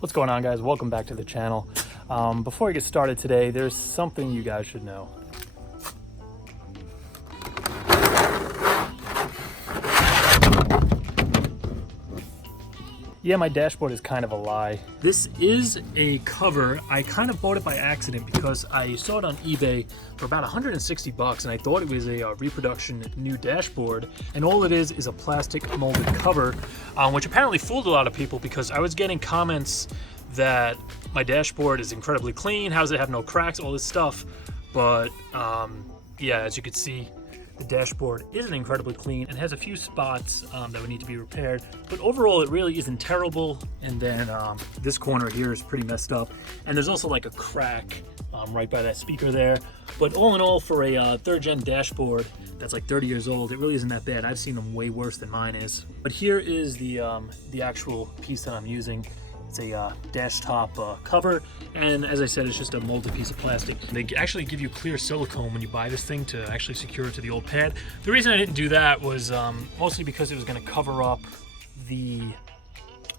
What's going on, guys? Welcome back to the channel. Before I get started today, there's something you guys should know. Yeah, my dashboard is kind of a lie. This is a cover. I kind of bought it by accident because I saw it on eBay for about 160 bucks and I thought it was a reproduction new dashboard, and all it is a plastic molded cover, which apparently fooled a lot of people because I was getting comments that my dashboard is incredibly clean, how does it have no cracks, all this stuff. But yeah, as you can see, the dashboard isn't incredibly clean and has a few spots that would need to be repaired, but overall it really isn't terrible. And then this corner here is pretty messed up, and there's also like a crack right by that speaker there. But all in all, for a third gen dashboard that's like 30 years old, it really isn't that bad. I've seen them way worse than mine is. But here is the actual piece that I'm using. It's a dash top cover, and as I said, it's just a molded piece of plastic. They actually give you clear silicone when you buy this thing to actually secure it to the old pad. The reason I didn't do that was mostly because it was going to cover up the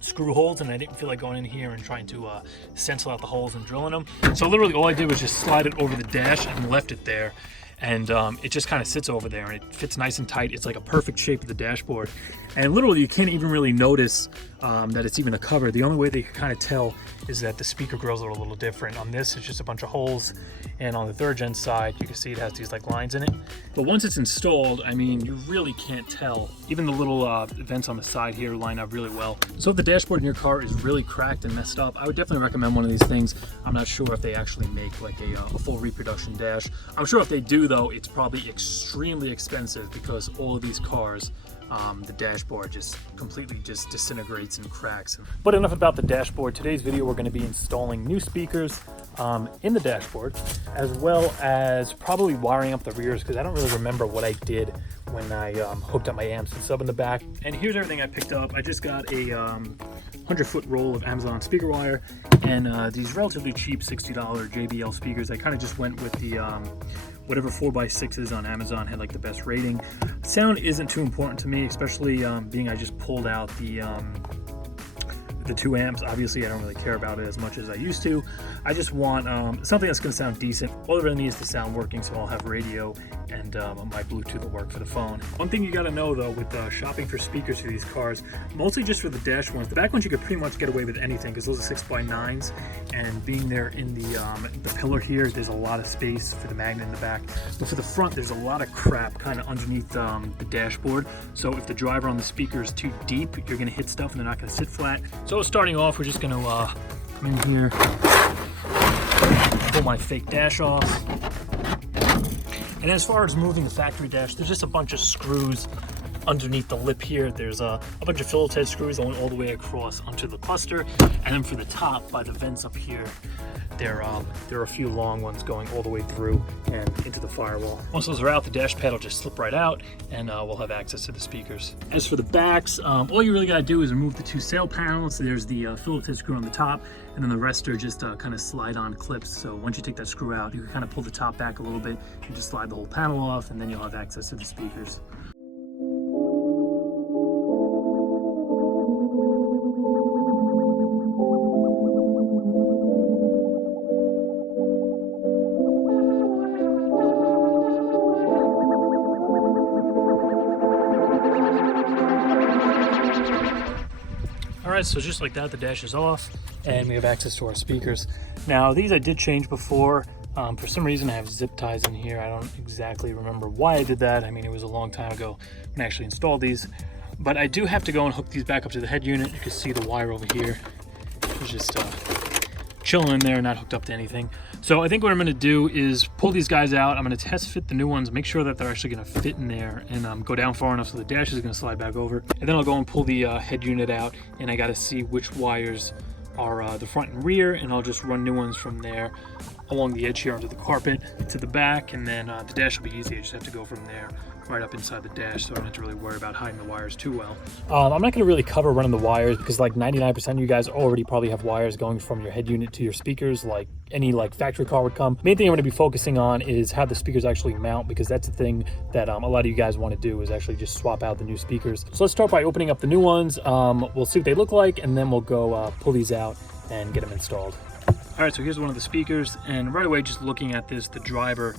screw holes, and I didn't feel like going in here and trying to stencil out the holes and drilling them. So literally all I did was just slide it over the dash and left it there. And it just kind of sits over there and it fits nice and tight. It's like a perfect shape of the dashboard. And literally you can't even really notice that it's even a cover. The only way they can kind of tell is that the speaker grills are a little different. On this, it's just a bunch of holes. And on the third gen side, you can see it has these like lines in it. But once it's installed, I mean, you really can't tell. Even the little vents on the side here line up really well. So if the dashboard in your car is really cracked and messed up, I would definitely recommend one of these things. I'm not sure if they actually make like a full reproduction dash. I'm sure if they do though, it's probably extremely expensive because all of these cars, the dashboard just completely just disintegrates and cracks. But enough about the dashboard. Today's video, we're going to be installing new speakers in the dashboard, as well as probably wiring up the rears, because I don't really remember what I did when I hooked up my amps and sub in the back. And here's everything I picked up. I just got a 100-foot roll of Amazon speaker wire and these relatively cheap $60 JBL speakers. I kind of just went with the whatever 4x6s on Amazon had like the best rating. Sound isn't too important to me, especially being I just pulled out the 2 amps. Obviously I don't really care about it as much as I used to. I just want something that's going to sound decent. All it really needs is the sound working, so I'll have radio and my Bluetooth will work for the phone. One thing you got to know though with shopping for speakers for these cars, mostly just for the dash ones, the back ones you could pretty much get away with anything because those are 6x9s, and being there in the pillar here, there's a lot of space for the magnet in the back. But for the front, there's a lot of crap kind of underneath the dashboard, so if the driver on the speaker is too deep, you're going to hit stuff and they're not going to sit flat. So starting off, we're just going to come in here, pull my fake dash off. And as far as moving the factory dash, there's just a bunch of screws underneath the lip here. There's a bunch of Phillips head screws going all the way across onto the cluster. And then for the top, by the vents up here, there are a few long ones going all the way through and into the firewall. Once those are out, the dash pad will just slip right out and we'll have access to the speakers. As for the backs, all you really gotta do is remove the 2 sail panels. There's the Phillips head screw on the top, and then the rest are just kind of slide on clips. So once you take that screw out, you can kind of pull the top back a little bit and just slide the whole panel off, and then you'll have access to the speakers. Alright, so just like that, the dash is off, and we have access to our speakers. Now, these I did change before. For some reason, I have zip ties in here. I don't exactly remember why I did that. I mean, it was a long time ago when I actually installed these. But I do have to go and hook these back up to the head unit. You can see the wire over here. It's just chilling in there, not hooked up to anything. So I think what I'm going to do is pull these guys out. I'm going to test fit the new ones, make sure that they're actually going to fit in there, and go down far enough so the dash is going to slide back over. And then I'll go and pull the head unit out, and I got to see which wires are the front and rear, and I'll just run new ones from there along the edge here onto the carpet to the back, and then the dash will be easy. I just have to go from there right up inside the dash, so I don't have to really worry about hiding the wires too well. I'm not going to really cover running the wires because like 99% of you guys already probably have wires going from your head unit to your speakers like any like factory car would come. Main thing I'm going to be focusing on is how the speakers actually mount, because that's the thing that a lot of you guys want to do, is actually just swap out the new speakers. So let's start by opening up the new ones. We'll see what they look like, and then we'll go pull these out and get them installed. All right, so here's one of the speakers, and right away, just looking at this, the driver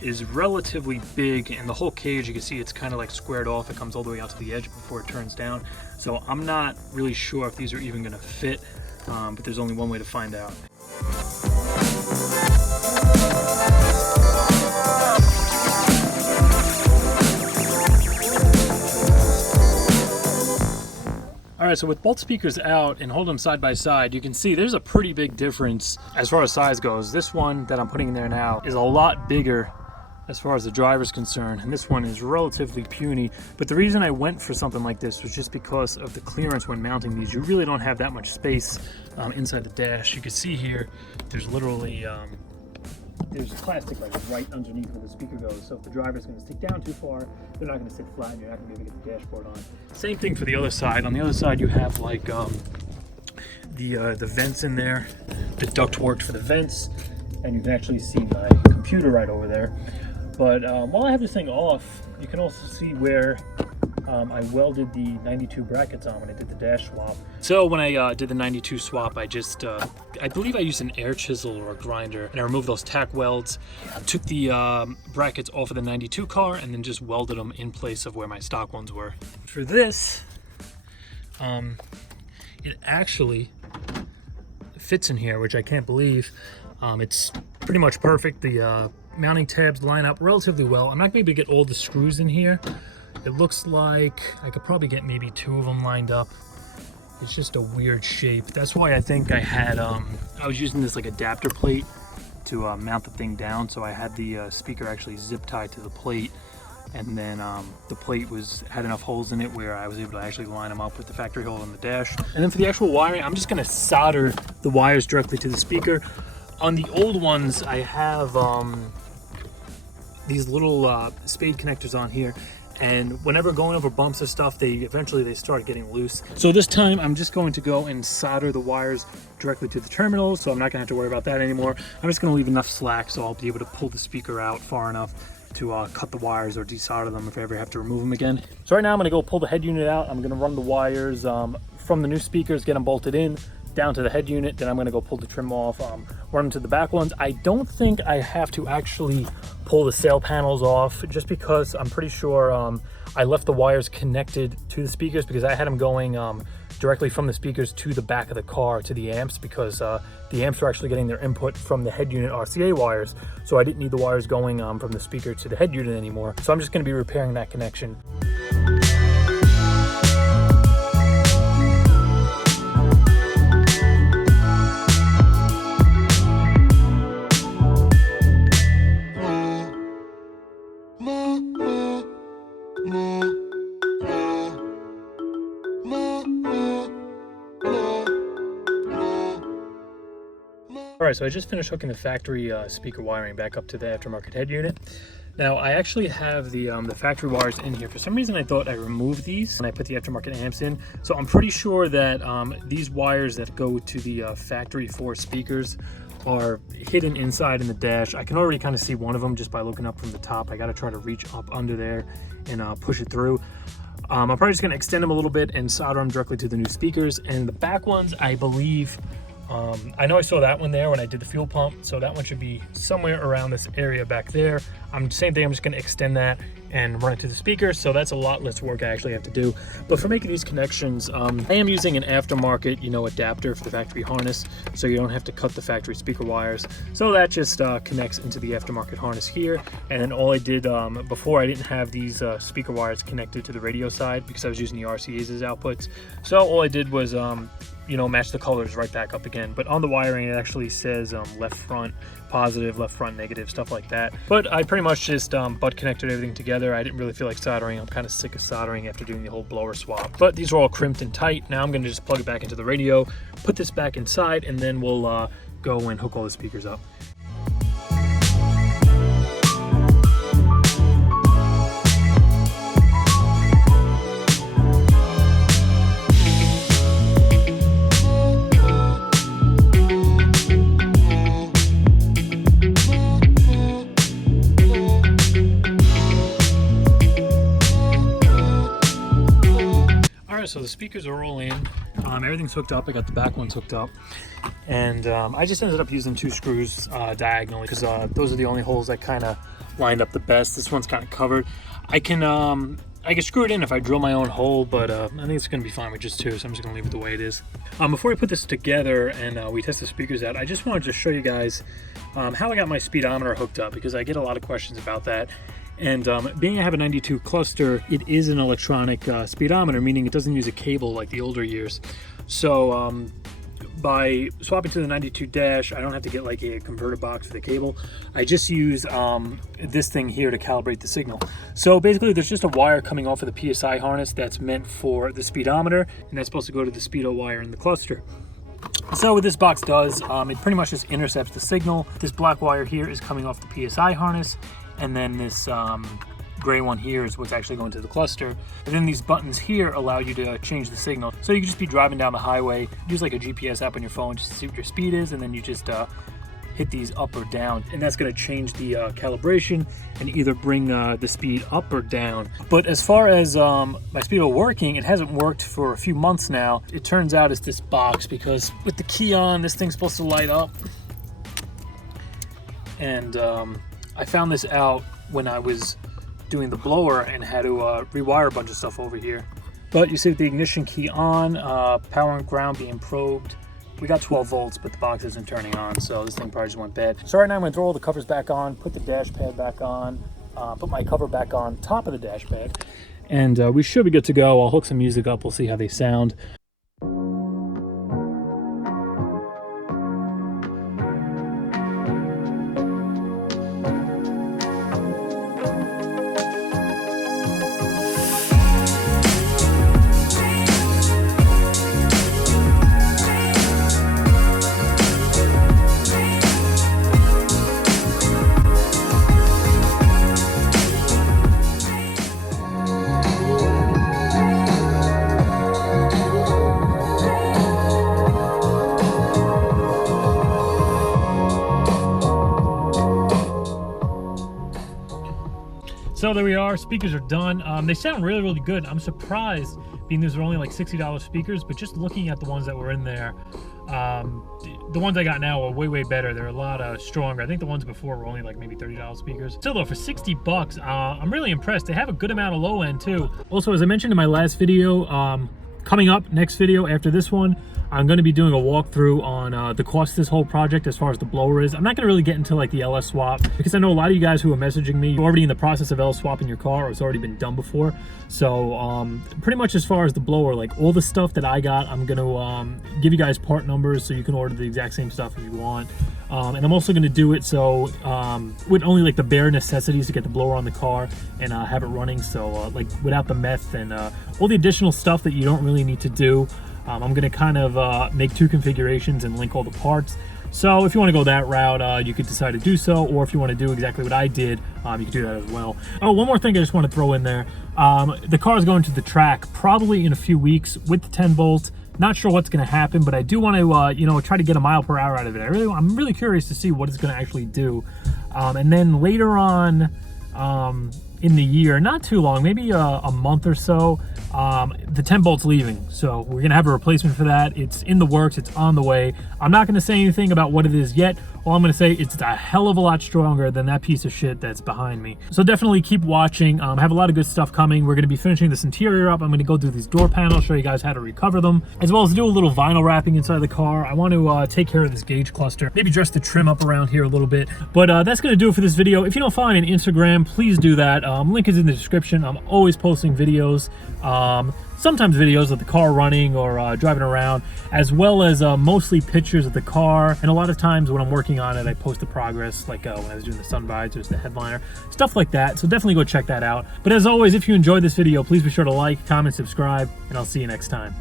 is relatively big, and the whole cage, you can see it's kind of like squared off. It comes all the way out to the edge before it turns down. So I'm not really sure if these are even gonna fit, but there's only one way to find out. All right, so with both speakers out and hold them side by side, you can see there's a pretty big difference as far as size goes. This one that I'm putting in there now is a lot bigger as far as the driver's concerned, and this one is relatively puny. But the reason I went for something like this was just because of the clearance when mounting these. You really don't have that much space inside the dash. You can see here, there's literally there's plastic like right underneath where the speaker goes. So if the driver's going to stick down too far, they're not going to sit flat, and you're not going to be able to get the dashboard on. Same thing for the other side. On the other side, you have like the vents in there, the ductwork for the vents, and you can actually see my computer right over there. But while I have this thing off, you can also see where I welded the 92 brackets on when I did the dash swap. So when I did the 92 swap, I just, I believe I used an air chisel or a grinder, and I removed those tack welds, took the brackets off of the 92 car, and then just welded them in place of where my stock ones were. For this, it actually fits in here, which I can't believe. It's pretty much perfect. The mounting tabs line up relatively well. I'm not going to be able to get all the screws in here. It looks like I could probably get maybe 2 of them lined up. It's just a weird shape. That's why I think I had, I was using this like adapter plate to mount the thing down. So I had the speaker actually zip tied to the plate, and then the plate had enough holes in it where I was able to actually line them up with the factory hole on the dash. And then for the actual wiring, I'm just gonna solder the wires directly to the speaker. On the old ones, I have these little spade connectors on here, and whenever going over bumps or stuff, eventually they start getting loose. So this time I'm just going to go and solder the wires directly to the terminals, so I'm not gonna have to worry about that anymore. I'm just gonna leave enough slack so I'll be able to pull the speaker out far enough to cut the wires or desolder them if I ever have to remove them again. So right now I'm gonna go pull the head unit out. I'm gonna run the wires from the new speakers, get them bolted in, down to the head unit, then I'm going to go pull the trim off, run them to the back ones. I don't think I have to actually pull the sail panels off, just because I'm pretty sure I left the wires connected to the speakers, because I had them going directly from the speakers to the back of the car to the amps, because the amps were actually getting their input from the head unit RCA wires, so I didn't need the wires going from the speaker to the head unit anymore. So I'm just going to be repairing that connection. All right, so I just finished hooking the factory speaker wiring back up to the aftermarket head unit. Now, I actually have the factory wires in here. For some reason, I thought I removed these when I put the aftermarket amps in. So I'm pretty sure that these wires that go to the factory 4 speakers are hidden inside in the dash. I can already kind of see one of them just by looking up from the top. I got to try to reach up under there and push it through. I'm probably just going to extend them a little bit and solder them directly to the new speakers. And the back ones, I believe, I know I saw that one there when I did the fuel pump, so that one should be somewhere around this area back there. Same thing, I'm just gonna extend that and run it to the speaker, so that's a lot less work I actually have to do. But for making these connections, I am using an aftermarket, adapter for the factory harness, so you don't have to cut the factory speaker wires. So that just connects into the aftermarket harness here. And then all I did, before I didn't have these speaker wires connected to the radio side because I was using the RCAs as outputs. So all I did was, match the colors right back up again. But on the wiring, it actually says left front positive, left front negative, stuff like that. But I pretty much just butt connected everything together. I didn't really feel like soldering. I'm kind of sick of soldering after doing the whole blower swap. But these are all crimped and tight. Now I'm going to just plug it back into the radio, put this back inside, and then we'll go and hook all the speakers up. So the speakers are all in, everything's hooked up. I got the back ones hooked up, and I just ended up using 2 screws diagonally because those are the only holes that kind of lined up the best. This one's kind of covered. I can screw it in if I drill my own hole, but I think it's going to be fine with just 2, so I'm just going to leave it the way it is. Before I put this together and we test the speakers out, I just wanted to show you guys how I got my speedometer hooked up, because I get a lot of questions about that. And being I have a 92 cluster, it is an electronic speedometer, meaning it doesn't use a cable like the older years. So by swapping to the 92 dash, I don't have to get like a converter box for the cable. I just use this thing here to calibrate the signal. So basically there's just a wire coming off of the PSI harness that's meant for the speedometer, and that's supposed to go to the speedo wire in the cluster. So what this box does, it pretty much just intercepts the signal. This black wire here is coming off the PSI harness, and then this gray one here is what's actually going to the cluster. And then these buttons here allow you to change the signal. So you can just be driving down the highway, use like a GPS app on your phone just to see what your speed is, and then you just hit these up or down, and that's going to change the calibration and either bring the speed up or down. But as far as my speedo working, it hasn't worked for a few months now. It turns out it's this box, because with the key on, this thing's supposed to light up. And I found this out when I was doing the blower and had to rewire a bunch of stuff over here. But you see with the ignition key on, power and ground being probed, we got 12 volts, but the box isn't turning on, so this thing probably just went bad. So right now I'm going to throw all the covers back on, put the dash pad back on, put my cover back on top of the dash pad, and we should be good to go. I'll hook some music up, we'll see how they sound. So there we are, speakers are done. They sound really, really good. I'm surprised, being these are only like $60 speakers, but just looking at the ones that were in there, the ones I got now are way, way better. They're a lot stronger. I think the ones before were only like maybe $30 speakers. Still though, for 60 bucks, I'm really impressed. They have a good amount of low end too. Also, as I mentioned in my last video, coming up, next video after this one, I'm going to be doing a walkthrough on the cost of this whole project as far as the blower is. I'm not going to really get into like the LS swap, because I know a lot of you guys who are messaging me are already in the process of LS swapping your car, or it's already been done before. So pretty much as far as the blower, like all the stuff that I got, I'm going to give you guys part numbers so you can order the exact same stuff if you want. And I'm also going to do it so with only like the bare necessities to get the blower on the car and have it running. So like without the meth and all the additional stuff that you don't really need to do. I'm going to kind of make 2 configurations and link all the parts. So if you want to go that route, you could decide to do so, or if you want to do exactly what I did, you can do that as well. Oh, one more thing I just want to throw in there. The car is going to the track probably in a few weeks with the 10 volts. Not sure what's going to happen, but I do want to, try to get a mile per hour out of it. I'm really curious to see what it's going to actually do. And then later on in the year, not too long, maybe a month or so, the 10 bolt's leaving, so we're gonna have a replacement for that. It's in the works, it's on the way. I'm not gonna say anything about what it is yet. All I'm gonna say, it's a hell of a lot stronger than that piece of shit that's behind me. So definitely keep watching. I have a lot of good stuff coming. We're gonna be finishing this interior up. I'm gonna go do these door panels, show you guys how to recover them, as well as do a little vinyl wrapping inside the car. I want to take care of this gauge cluster, maybe dress the trim up around here a little bit. But that's gonna do it for this video. If you don't follow me on Instagram, please do that. Link is in the description. I'm always posting videos. Sometimes videos of the car running or driving around, as well as mostly pictures of the car. And a lot of times when I'm working on it, I post the progress, like when I was doing the sun visors, the headliner, stuff like that. So definitely go check that out. But as always, if you enjoyed this video, please be sure to like, comment, subscribe, and I'll see you next time.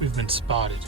We've been spotted.